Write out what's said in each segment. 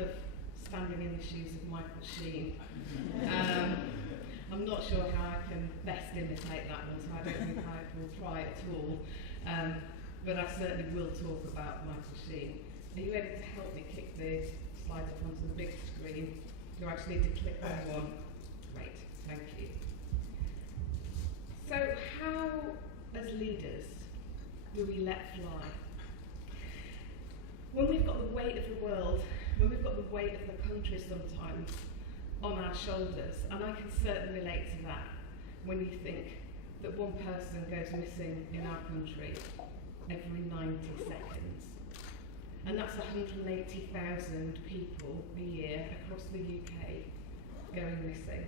of standing in the shoes of Michael Sheen. I'm not sure how I can best imitate that one, so I don't think I will try at all. But I certainly will talk about Michael Sheen. Are you able to help me kick the slides up onto the big screen? You actually need to click on one. Great, thank you. So how, as leaders, do we let fly? When we've got the weight of the world, when we've got the weight of the country sometimes on our shoulders, and I can certainly relate to that when you think that one person goes missing in our country every 90 seconds. And that's 180,000 people a year across the UK going missing.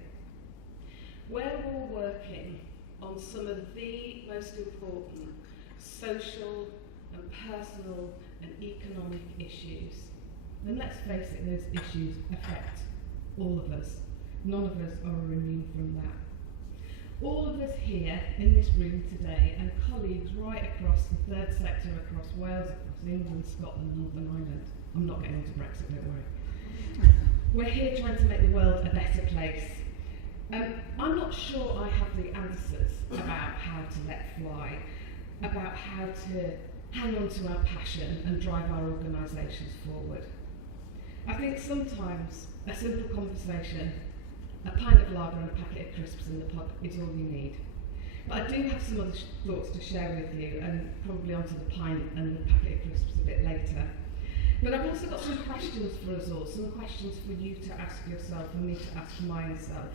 We're all working on some of the most important social and personal and economic issues. And let's face it, those issues affect all of us. None of us are immune from that. All of us here in this room today, and colleagues right across the third sector, across Wales, across England, Scotland, Northern Ireland. I'm not getting onto Brexit, don't worry. We're here trying to make the world a better place. I'm not sure I have the answers about how to let fly, about how to hang on to our passion and drive our organisations forward. I think sometimes a simple conversation, a pint of lager and a packet of crisps in the pub is all you need. But I do have some other thoughts to share with you, and probably onto the pint and the packet of crisps a bit later. But I've also got some questions for us all, some questions for you to ask yourself and me to ask myself.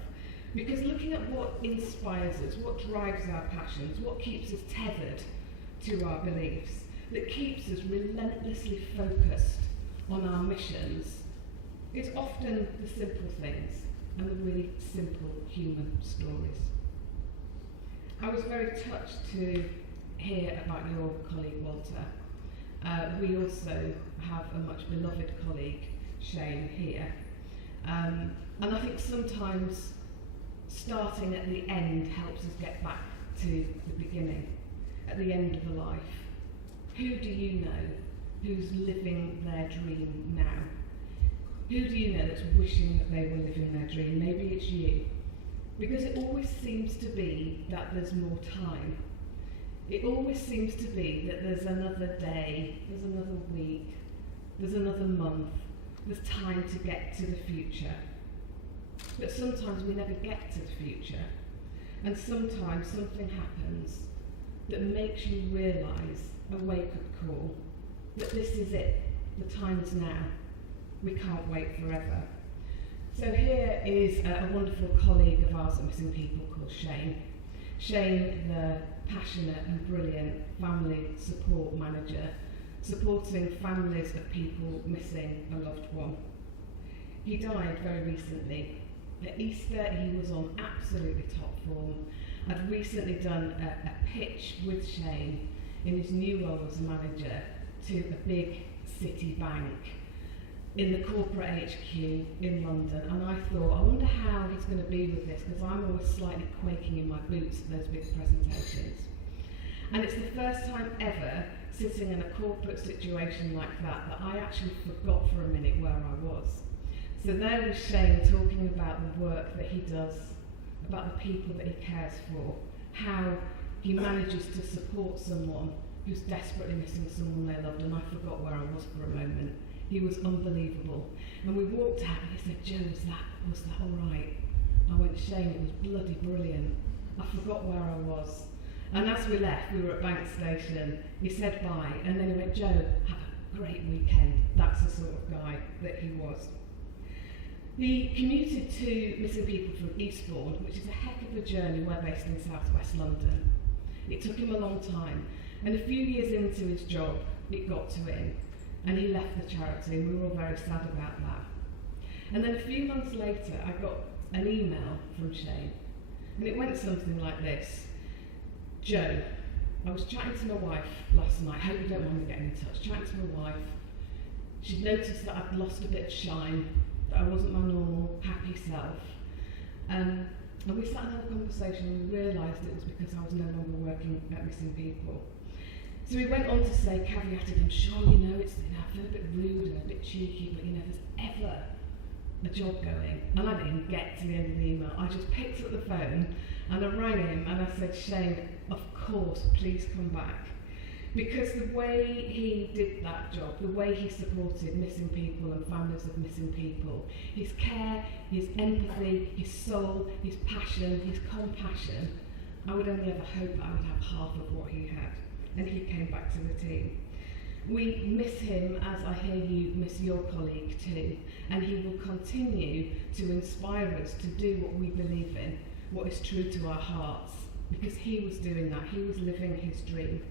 Because looking at what inspires us, what drives our passions, what keeps us tethered to our beliefs, that keeps us relentlessly focused on our missions, it's often the simple things and the really simple human stories. I was very touched to hear about your colleague Walter. We also have a much beloved colleague, Shane, here. And I think sometimes starting at the end helps us get back to the beginning, at the end of a life. Who do you know who's living their dream now? Who do you know that's wishing that they were living their dream? Maybe it's you. Because it always seems to be that there's more time. It always seems to be that there's another day, there's another week, there's another month, there's time to get to the future. But sometimes we never get to the future. And sometimes something happens that makes you realise, a wake-up call, that this is it, the time's now. We can't wait forever. So here is a wonderful colleague of ours at Missing People called Shane. Shane, the passionate and brilliant family support manager, supporting families of people missing a loved one. He died very recently. At Easter, he was on absolutely top form. I'd recently done a pitch with Shane in his new role as a manager to a big city bank in the corporate HQ in London, and I thought, I wonder how he's going to be with this, because I'm always slightly quaking in my boots at those big presentations. And it's the first time ever sitting in a corporate situation like that I actually forgot for a minute where I was. So there was Shane talking about the work that he does, about the people that he cares for, how he manages to support someone who's desperately missing someone they loved, and I forgot where I was for a moment. He was unbelievable. And we walked out and he said, "Jo, was that all right?" I went, "Shane, it was bloody brilliant. I forgot where I was." And as we left, we were at Bank Station, he said bye, and then he went, "Jo, have a great weekend." That's the sort of guy that he was. He commuted to Missing People from Eastbourne, which is a heck of a journey. We're based in southwest London. It took him a long time, and a few years into his job, it got to him, and he left the charity, and we were all very sad about that. And then a few months later, I got an email from Shane, and it went something like this: "Jo, I was chatting to my wife last night. Hope you don't mind me getting in touch. Chatting to my wife. She'd noticed that I'd lost a bit of shine, that I wasn't my normal, happy self. And we sat and had a conversation, and we realised it was because I was no longer working at Missing People. So he went on to say, caveated, I'm sure you know it's, I feel a bit rude and a bit cheeky, but if there's ever a job going, and I didn't even get to the end of the email, I just picked up the phone and I rang him and I said, Shane, of course, please come back. Because the way he did that job, the way he supported missing people and families of missing people, his care, his empathy, his soul, his passion, his compassion, I would only ever hope that I would have half of what he had. And he came back to the team. We miss him as I hear you miss your colleague too, and he will continue to inspire us to do what we believe in, what is true to our hearts, because he was doing that, he was living his dream.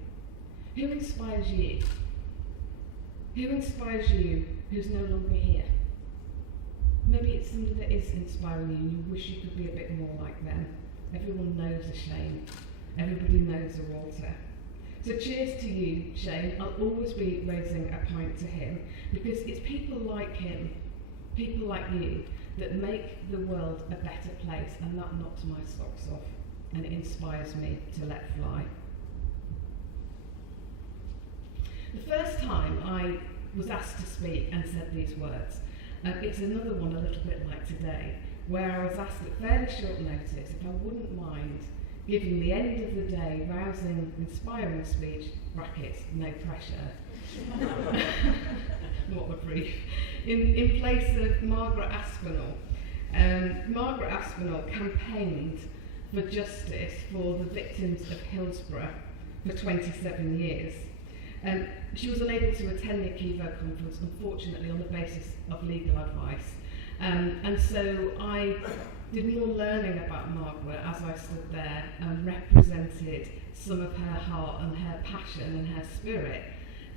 Who inspires you? Who inspires you who's no longer here? Maybe it's somebody that is inspiring you and you wish you could be a bit more like them. Everyone knows a Shane. Everybody knows a Walter. So cheers to you, Shane. I'll always be raising a pint to him, because it's people like him, people like you, that make the world a better place, and that knocks my socks off and it inspires me to let fly. The first time I was asked to speak and said these words, it's another one a little bit like today, where I was asked at fairly short notice if I wouldn't mind giving the end of the day rousing, inspiring speech, brackets, no pressure, what a brief, in place of Margaret Aspinall. Margaret Aspinall campaigned for justice for the victims of Hillsborough for 27 years. She was unable to attend the Akivo conference, unfortunately, on the basis of legal advice. And so I did more learning about Margaret as I stood there and represented some of her heart and her passion and her spirit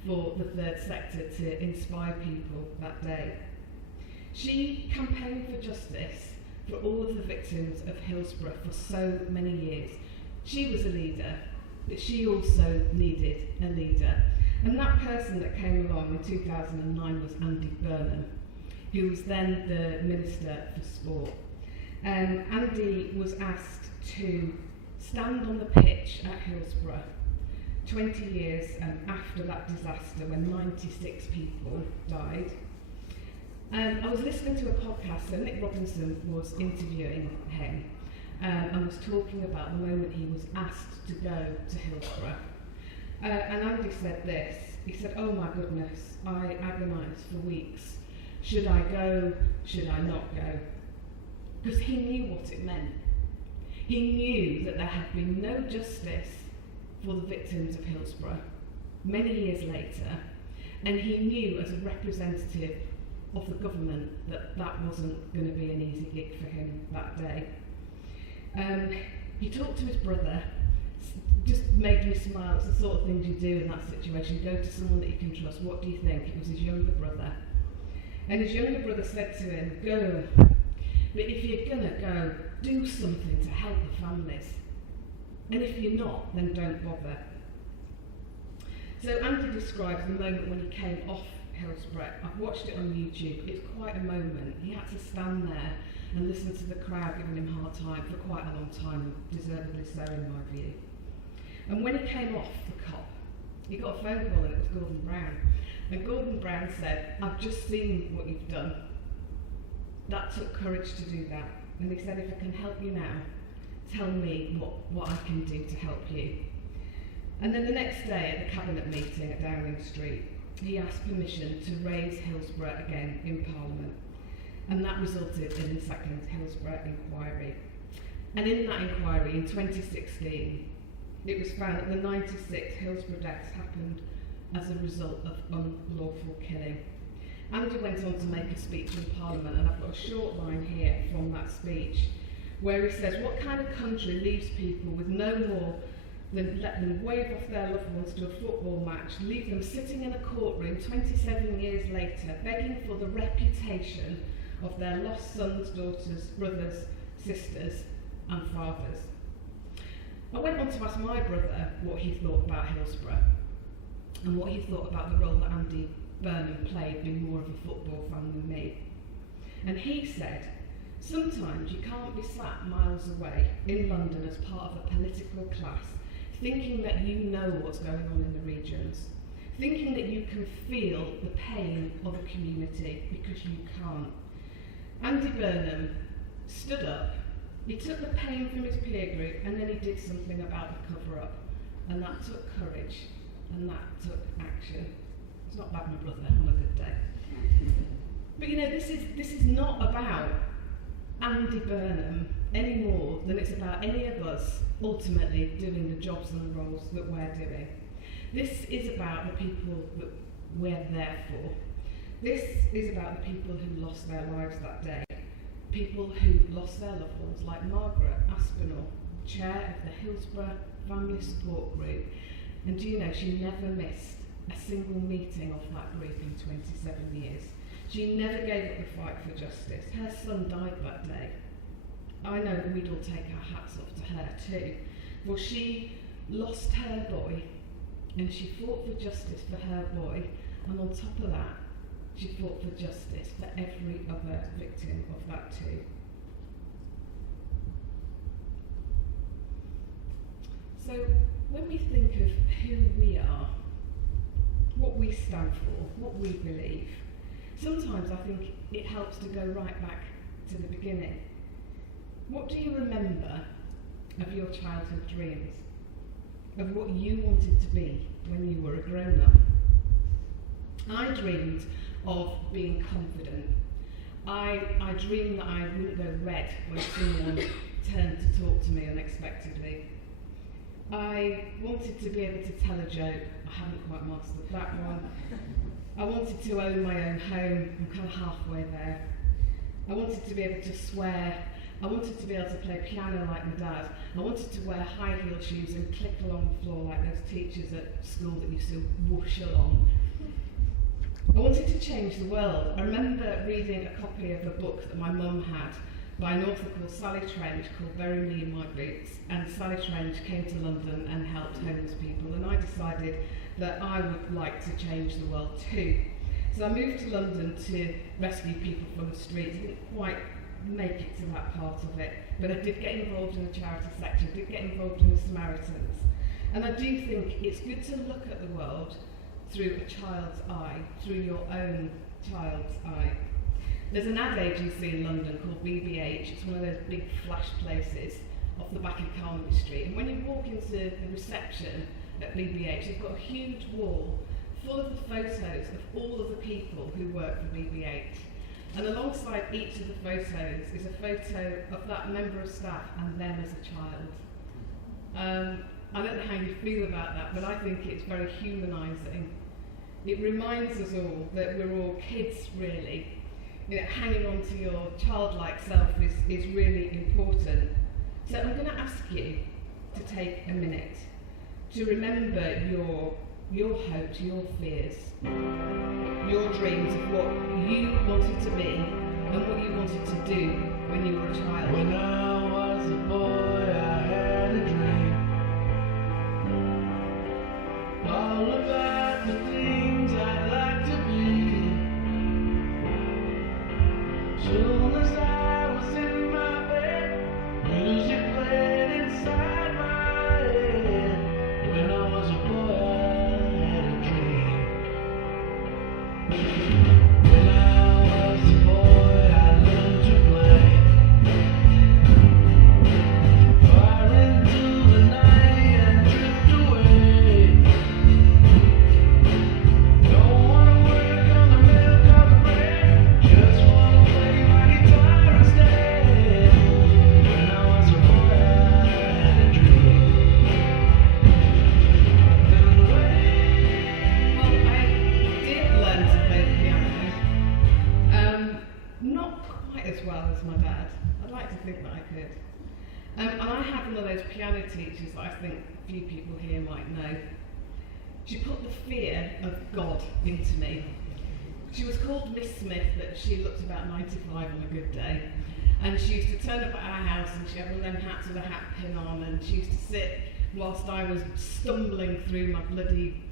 for the third sector to inspire people that day. She campaigned for justice for all of the victims of Hillsborough for so many years. She was a leader, but she also needed a leader. And that person that came along in 2009 was Andy Burnham, who was then the Minister for Sport. Andy was asked to stand on the pitch at Hillsborough 20 years after that disaster when 96 people died. I was listening to a podcast, and Nick Robinson was interviewing him and was talking about the moment he was asked to go to Hillsborough. And Andy said this, he said, oh my goodness, I agonised for weeks. Should I go? Should I not go? Because he knew what it meant. He knew that there had been no justice for the victims of Hillsborough many years later, and he knew as a representative of the government that that wasn't going to be an easy gig for him that day. He talked to his brother, just made me smile. It's the sort of things you do in that situation. Go to someone that you can trust. What do you think? It was his younger brother. And his younger brother said to him, go, but if you're going to go, do something to help the families. And if you're not, then don't bother. So Andy describes the moment when he came off Hillsborough. I've watched it on YouTube. It's quite a moment. He had to stand there and listen to the crowd giving him a hard time for quite a long time, deservedly so in my view. And when he came off the cop, he got a phone call and it was Gordon Brown. And Gordon Brown said, I've just seen what you've done. That took courage to do that. And he said, if I can help you now, tell me what I can do to help you. And then the next day at the cabinet meeting at Downing Street, he asked permission to raise Hillsborough again in Parliament. And that resulted in the second Hillsborough inquiry. And in that inquiry in 2016, it was found that the 96 Hillsborough deaths happened as a result of unlawful killing. Andy went on to make a speech in Parliament, and I've got a short line here from that speech where he says, what kind of country leaves people with no more than let them wave off their loved ones to a football match, leave them sitting in a courtroom 27 years later, begging for the reputation of their lost sons, daughters, brothers, sisters and fathers? I went on to ask my brother what he thought about Hillsborough and what he thought about the role that Andy Burnham played, being more of a football fan than me. And he said, sometimes you can't be sat miles away in London as part of a political class thinking that you know what's going on in the regions, thinking that you can feel the pain of a community because you can't. Andy Burnham stood up, he took the pain from his peer group, and then he did something about the cover-up. And that took courage, and that took action. It's not bad, my brother, on a good day. But you know, this is not about Andy Burnham any more than it's about any of us ultimately doing the jobs and the roles that we're doing. This is about the people that we're there for. This is about the people who lost their lives that day. People who lost their loved ones, like Margaret Aspinall, chair of the Hillsborough Family Support Group. And do you know, she never missed a single meeting of that group in 27 years. She never gave up the fight for justice. Her son died that day. I know that we'd all take our hats off to her too. Well, she lost her boy, and she fought for justice for her boy, and on top of that, she fought for justice for every other victim of that too. So when we think of who we are, what we stand for, what we believe, sometimes I think it helps to go right back to the beginning. What do you remember of your childhood dreams? Of what you wanted to be when you were a grown-up? I dreamed of being confident. I dreamed that I wouldn't go red when someone turned to talk to me unexpectedly. I wanted to be able to tell a joke. I haven't quite mastered that one. I wanted to own my own home. I'm kind of halfway there. I wanted to be able to swear. I wanted to be able to play piano like my dad. I wanted to wear high heel shoes and click along the floor like those teachers at school that used to whoosh along. I wanted to change the world. I remember reading a copy of a book that my mum had by an author called Sally Trench called Bury Me in My Boots, and Sally Trench came to London and helped homeless people, and I decided that I would like to change the world too. So I moved to London to rescue people from the streets. I didn't quite make it to that part of it, but I did get involved in the charity sector, I did get involved in the Samaritans. And I do think it's good to look at the world through a child's eye, through your own child's eye. There's an ad agency in London called BBH. It's one of those big flash places off the back of Carnaby Street. And when you walk into the reception at BBH, they've got a huge wall full of the photos of all of the people who work for BBH. And alongside each of the photos is a photo of that member of staff and them as a child. I don't know how you feel about that, but I think it's very humanising. It reminds us all that we're all kids, really. You know, hanging on to your childlike self is really important. So I'm going to ask you to take a minute to remember your hopes, your fears, your dreams of what you wanted to be and what you wanted to do when you were a child. When I was a boy, I had a dream, all about the things I'd like to be. Soon as I was in my bed, music played inside my head. When I was a boy, I had a dream. When I was a boy, I learned to play. Far into the night and drift away. Don't wanna work on the milk or the bread, just wanna play my guitar instead. When I was a boy, I had a dream. Well, I did learn to play the piano. Not quite as well as my dad. I'd like to think that I could. And I had one of those piano teachers that I think few people here might know. She put the fear of God into me. She was called Miss Smith, but she looked about 95 on a good day. And she used to turn up at our house and she had one of them hats with a hat pin on, and she used to sit whilst I was stumbling through my bloody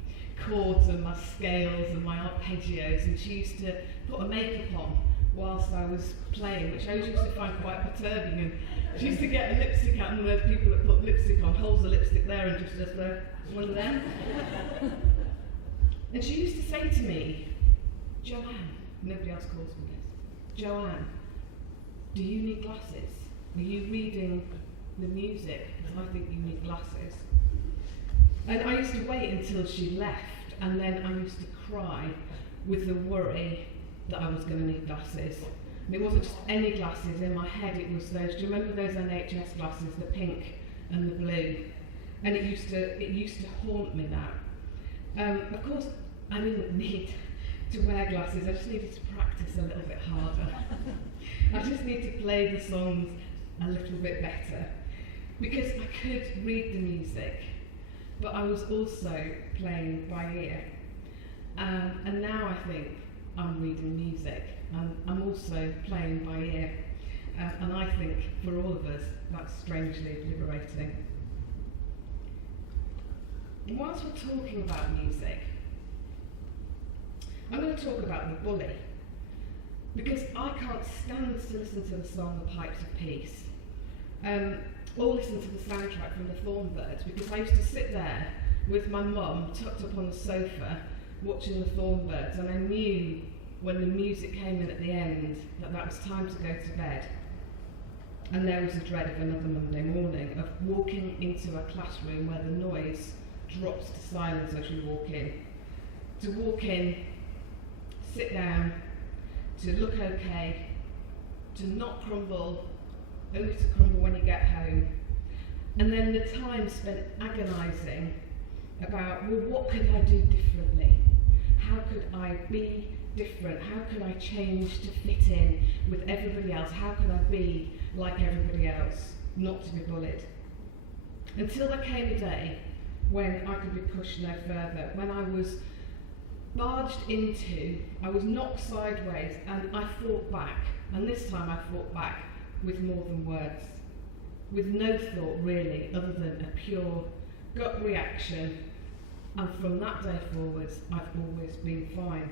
chords and my scales and my arpeggios, and she used to put a makeup on whilst I was playing, which I always used to find quite perturbing. And she used to get a lipstick out, and those people that put lipstick on holds the lipstick there and just does one of them. And she used to say to me, "Joanne," nobody else calls me this, "Joanne, do you need glasses? Are you reading the music? Because I think you need glasses." And I used to wait until she left, and then I used to cry with the worry that I was going to need glasses. And it wasn't just any glasses. In my head it was those, do you remember those NHS glasses, the pink and the blue? And it used to haunt me, that. Of course, I didn't need to wear glasses, I just needed to practice a little bit harder. I just need to play the songs a little bit better. Because I could read the music, but I was also playing by ear. And now I think I'm reading music, and I'm also playing by ear. And I think for all of us, that's strangely liberating. And whilst we're talking about music, I'm going to talk about The Bully, because I can't stand to listen to the song The Pipes of Peace, or listen to the soundtrack from The Thornbirds, because I used to sit there with my mum tucked up on the sofa watching The Thornbirds, and I knew when the music came in at the end that that was time to go to bed. And there was a dread of another Monday morning, of walking into a classroom where the noise drops to silence as you walk in. To walk in, sit down, to look okay, to not crumble, only to crumble when you get home. And then the time spent agonising about, well, what could I do differently? How could I be different? How could I change to fit in with everybody else? How could I be like everybody else, not to be bullied? Until there came a day when I could be pushed no further, when I was barged into, I was knocked sideways, and I fought back. And this time I fought back with more than words, with no thought really, other than a pure gut reaction. And from that day forwards, I've always been fine.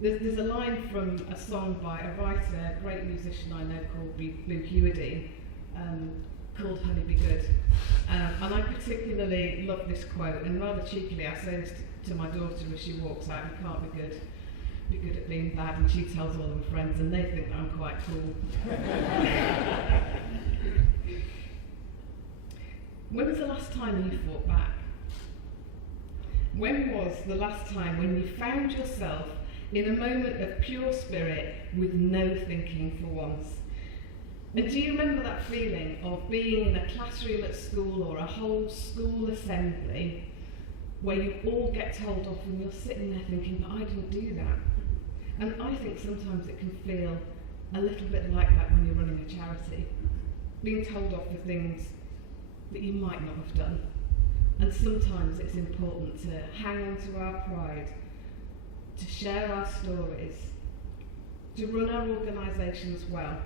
There's a line from a song by a writer, a great musician I know called Blue Hewerdine, called Honey Be Good. And I particularly love this quote, and rather cheekily I say this to my daughter as she walks out: "You can't be good. Be good at being bad," and she tells all her friends, and they think that I'm quite cool. When was the last time you fought back? When was the last time when you found yourself in a moment of pure spirit with no thinking for once? And do you remember that feeling of being in a classroom at school, or a whole school assembly, where you all get told off and you're sitting there thinking, but I didn't do that? And I think sometimes it can feel a little bit like that when you're running a charity, being told off for things that you might not have done. And sometimes it's important to hang on to our pride, to share our stories, to run our organisations well,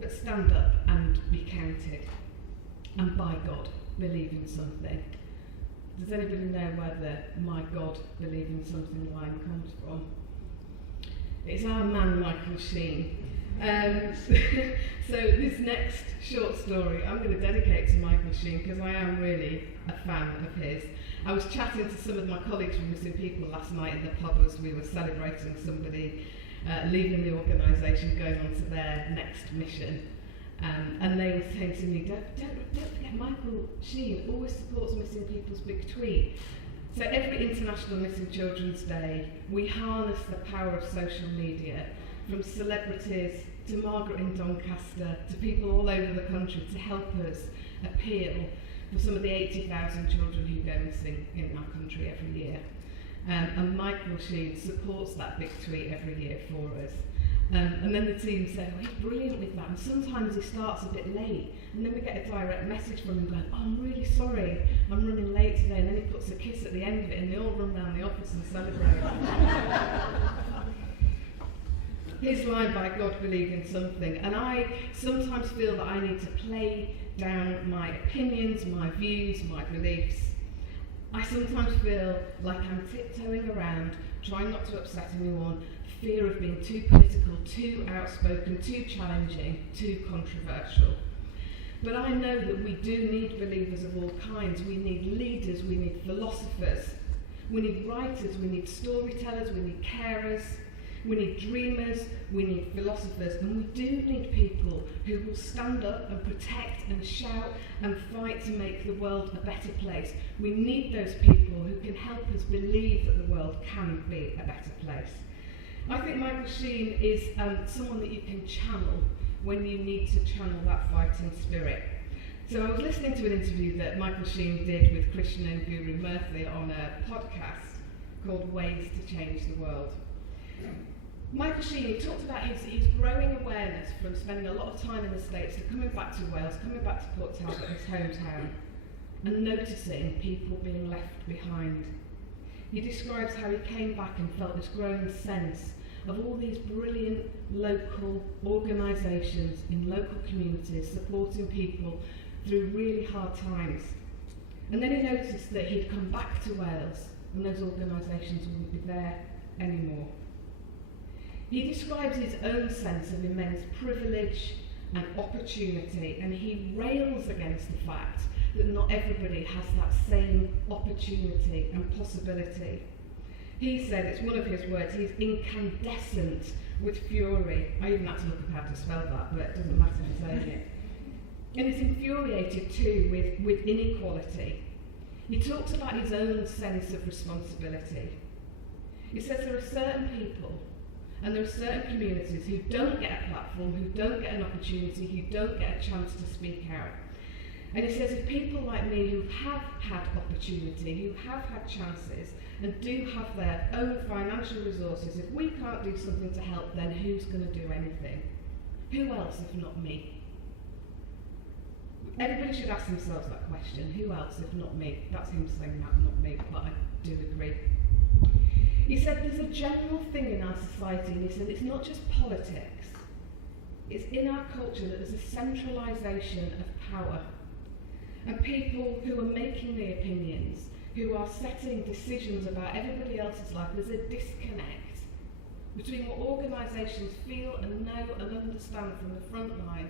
but stand up and be counted, and by God, believe in something. Does anybody know where the "my God, believe in something" line comes from? It's our man Michael Sheen. So this next short story I'm going to dedicate to Michael Sheen, because I am really a fan of his. I was chatting to some of my colleagues from Missing People last night in the pub as we were celebrating somebody leaving the organisation, going on to their next mission. And they were saying to me, don't forget, Michael Sheen always supports Missing People's big tweet. So every International Missing Children's Day, we harness the power of social media, from celebrities to Margaret in Doncaster to people all over the country, to help us appeal for some of the 80,000 children who go missing in our country every year. And Michael Sheen supports that big tweet every year for us. And then the team said, "Oh, he's brilliant with that." And sometimes he starts a bit late, and then we get a direct message from him going, "Oh, I'm really sorry, I'm running late today." And then he puts a kiss at the end of it, and they all run round the office and celebrate. His line, "By God, believe in something." And I sometimes feel that I need to play down my opinions, my views, my beliefs. I sometimes feel like I'm tiptoeing around, trying not to upset anyone, fear of being too political, too outspoken, too challenging, too controversial. But I know that we do need believers of all kinds. We need leaders, we need philosophers, we need writers, we need storytellers, we need carers, we need dreamers, we need philosophers, and we do need people who will stand up and protect and shout and fight to make the world a better place. We need those people who can help us believe that the world can be a better place. I think Michael Sheen is someone that you can channel when you need to channel that fighting spirit. So I was listening to an interview that Michael Sheen did with Krishna and Guru Murthy on a podcast called Ways to Change the World. Michael Sheen, he talked about his growing awareness from spending a lot of time in the States to coming back to Wales, coming back to Port Talbot, his hometown, and noticing people being left behind. He describes how he came back and felt this growing sense of all these brilliant local organisations in local communities supporting people through really hard times. And then he noticed that he'd come back to Wales and those organisations wouldn't be there anymore. He describes his own sense of immense privilege and opportunity, and he rails against the fact that not everybody has that same opportunity and possibility. He said, it's one of his words, he's incandescent with fury. I even had to look up how to spell that, but it doesn't matter for saying it. And he's infuriated too with inequality. He talks about his own sense of responsibility. He says there are certain people and there are certain communities who don't get a platform, who don't get an opportunity, who don't get a chance to speak out. And he says if people like me who have had opportunity, who have had chances, and do have their own financial resources, if we can't do something to help, then who's going to do anything? Who else if not me? Everybody should ask themselves that question. Who else if not me? That's him saying that, not me, but I do agree. He said there's a general thing in our society, and he said it's not just politics, it's in our culture that there's a centralisation of power. And people who are making the opinions, who are setting decisions about everybody else's life, there's a disconnect between what organisations feel and know and understand from the front line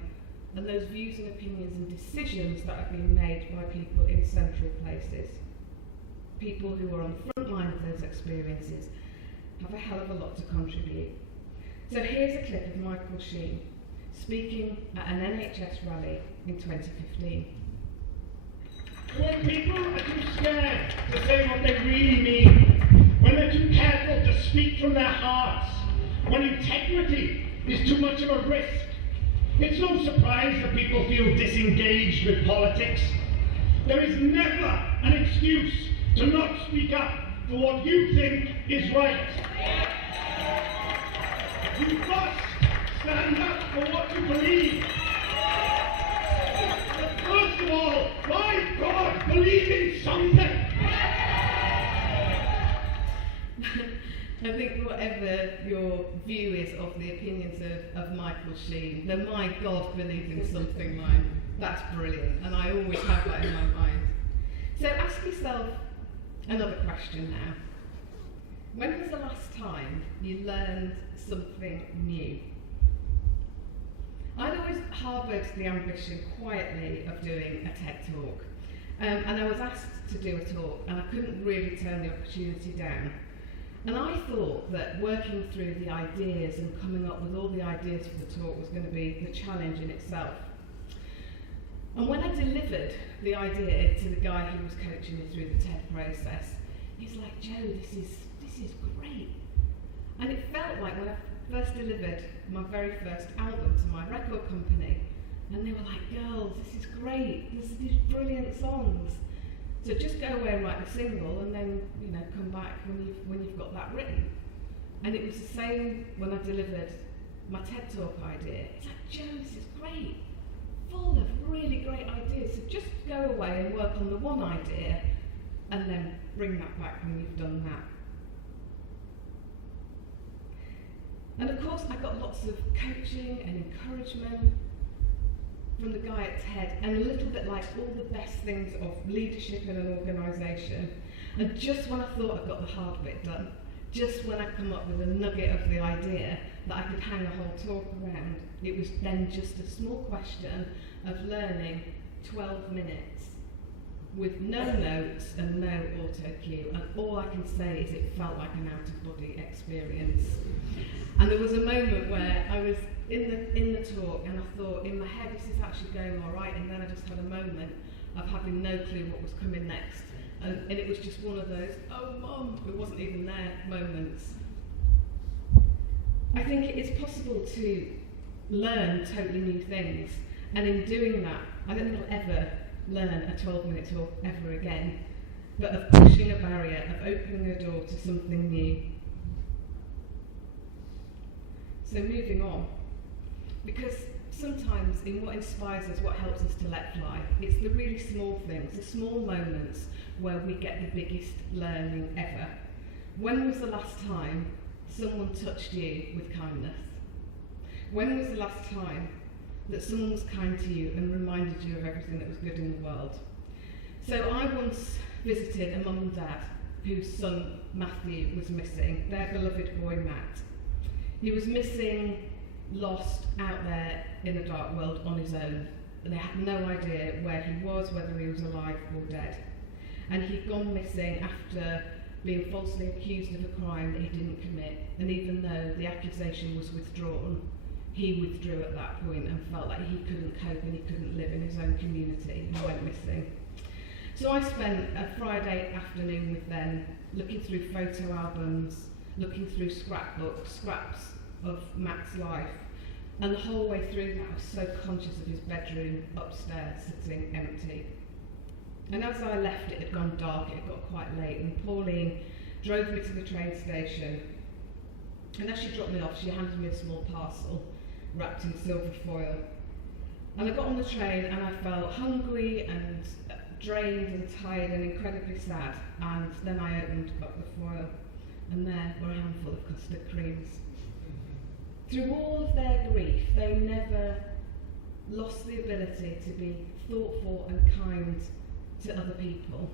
and those views and opinions and decisions that have been made by people in central places. People who are on the front line of those experiences have a hell of a lot to contribute. So here's a clip of Michael Sheen speaking at an NHS rally in 2015. When people are too scared to say what they really mean, when they're too careful to speak from their hearts, when integrity is too much of a risk, it's no surprise that people feel disengaged with politics. There is never an excuse to not speak up for what you think is right. You must stand up for what you believe. But first of all, my God, believe in something. I think whatever your view is of the opinions of Michael Sheen, the my God believe in something line, that's brilliant, and I always have that in my mind. So ask yourself another question now. When was the last time you learned something new? I'd always harboured the ambition quietly of doing a TED talk, and I was asked to do a talk, and I couldn't really turn the opportunity down. And I thought that working through the ideas and coming up with all the ideas for the talk was going to be the challenge in itself. And when I delivered the idea to the guy who was coaching me through the TED process, he's like, Joe, this is great. And it felt like when I first delivered my very first album to my record company, and they were like, girls, this is great, there's these brilliant songs. So just go away and write the single, and then come back when you've got that written. And it was the same when I delivered my TED Talk idea. It's like, Joe, this is great, full of really great ideas. So just go away and work on the one idea, and then bring that back when you've done that. And of course, I got lots of coaching and encouragement from the guy at TED, and a little bit like all the best things of leadership in an organisation. And just when I thought I got the hard bit done, just when I come up with a nugget of the idea that I could hang a whole talk around, it was then just a small question of learning 12 minutes with no notes and no auto cue, and all I can say is it felt like an out-of-body experience. And there was a moment where I was in the talk and I thought in my head, this is actually going all right, and then I just had a moment of having no clue what was coming next. And it was just one of those, oh mum, it wasn't even there moments. I think it is possible to learn totally new things, and in doing that, I don't think I'll ever learn a 12-minute talk ever again, but of pushing a barrier, of opening a door to something new. So moving on, because sometimes in what inspires us, what helps us to let fly, it's the really small things, the small moments where we get the biggest learning ever. When was the last time someone touched you with kindness? When was the last time that someone was kind to you and reminded you of everything that was good in the world? So I once visited a mum and dad whose son Matthew was missing, their beloved boy Matt. He was missing, lost out there in a dark world on his own. They had no idea where he was, whether he was alive or dead. And he'd gone missing after being falsely accused of a crime that he didn't commit. And even though the accusation was withdrawn, he withdrew at that point and felt like he couldn't cope and he couldn't live in his own community and went missing. So I spent a Friday afternoon with them, looking through photo albums, looking through scraps of Matt's life. And the whole way through that, I was so conscious of his bedroom upstairs sitting empty. And as I left, it had gone dark, it had got quite late, and Pauline drove me to the train station. And as she dropped me off, she handed me a small parcel wrapped in silver foil. And I got on the train and I felt hungry and drained and tired and incredibly sad. And then I opened up the foil, and there were a handful of custard creams. Through all of their grief, they never lost the ability to be thoughtful and kind to other people.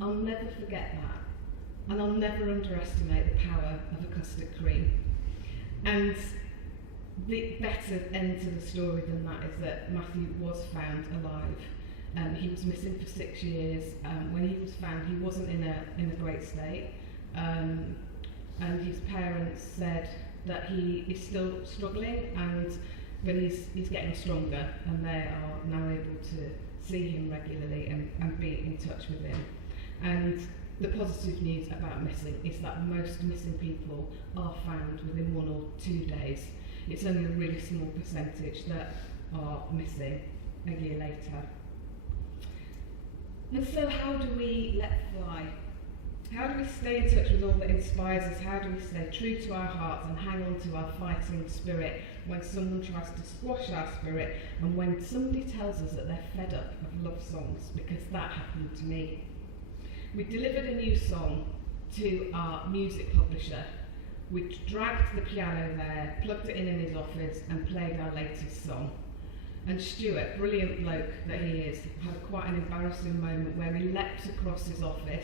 I'll never forget that, and I'll never underestimate the power of a custard cream. And the better end to the story than that is that Matthew was found alive. He was missing for 6 years. When he was found, he wasn't in a great state, and his parents said that he is still struggling, but he's getting stronger, and they are now able to see him regularly and be in touch with him. And the positive news about missing is that most missing people are found within 1 or 2 days. It's only a really small percentage that are missing a year later. And so how do we let fly? How do we stay in touch with all that inspires us? How do we stay true to our hearts and hang on to our fighting spirit when someone tries to squash our spirit, and when somebody tells us that they're fed up of love songs? Because that happened to me. We delivered a new song to our music publisher. We dragged the piano there, plugged it in his office, and played our latest song. And Stuart, brilliant bloke that he is, had quite an embarrassing moment where he leapt across his office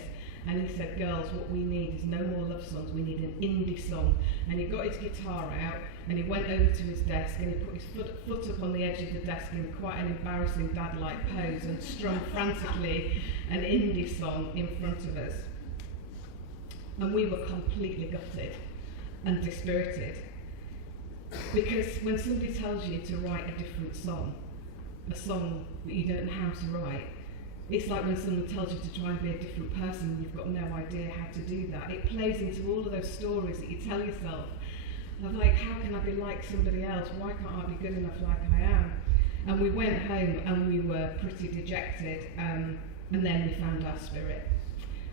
and he said, "Girls, what we need is no more love songs, we need an indie song." And he got his guitar out and he went over to his desk and he put his foot up on the edge of the desk in quite an embarrassing dad-like pose and strummed frantically an indie song in front of us. And we were completely gutted and dispirited. Because when somebody tells you to write a different song, a song that you don't know how to write, it's like when someone tells you to try and be a different person and you've got no idea how to do that. It plays into all of those stories that you tell yourself of like, how can I be like somebody else? Why can't I be good enough like I am? And we went home and we were pretty dejected, and then we found our spirit.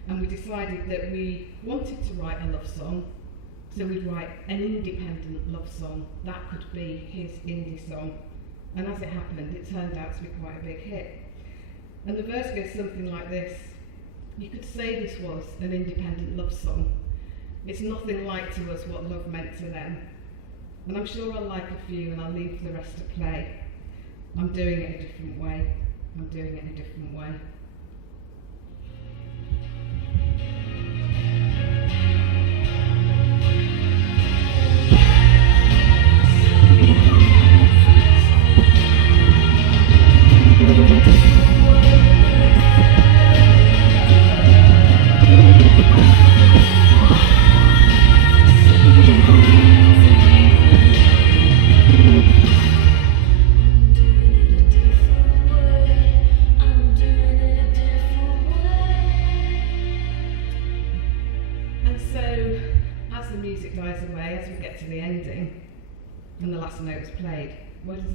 And we decided that we wanted to write a love song, so we'd write an independent love song. That could be his indie song. And as it happened, it turned out to be quite a big hit. And the verse goes something like this: "You could say this was an independent love song. It's nothing like to us what love meant to them. And I'm sure I'll like a few and I'll leave the rest to play. I'm doing it a different way. I'm doing it a different way."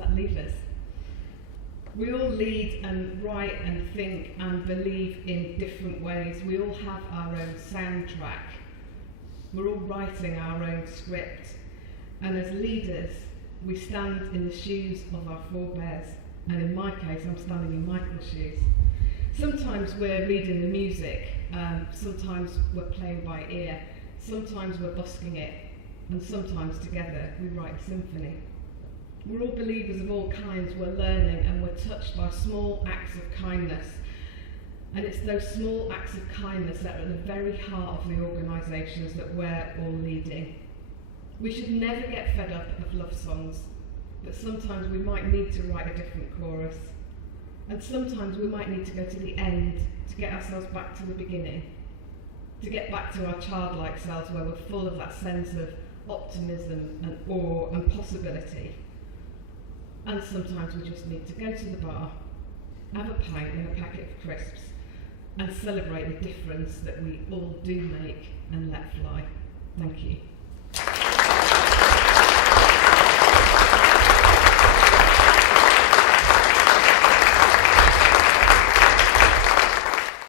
that leave us? We all lead and write and think and believe in different ways. We all have our own soundtrack. We're all writing our own script. And as leaders, we stand in the shoes of our forebears. And in my case, I'm standing in Michael's shoes. Sometimes we're reading the music, sometimes we're playing by ear, sometimes we're busking it, and sometimes together we write a symphony. We're all believers of all kinds, we're learning and we're touched by small acts of kindness. And it's those small acts of kindness that are at the very heart of the organisations that we're all leading. We should never get fed up of love songs, but sometimes we might need to write a different chorus. And sometimes we might need to go to the end to get ourselves back to the beginning, to get back to our childlike selves where we're full of that sense of optimism and awe and possibility. And sometimes we just need to go to the bar, have a pint and a packet of crisps, and celebrate the difference that we all do make and let fly. Thank you.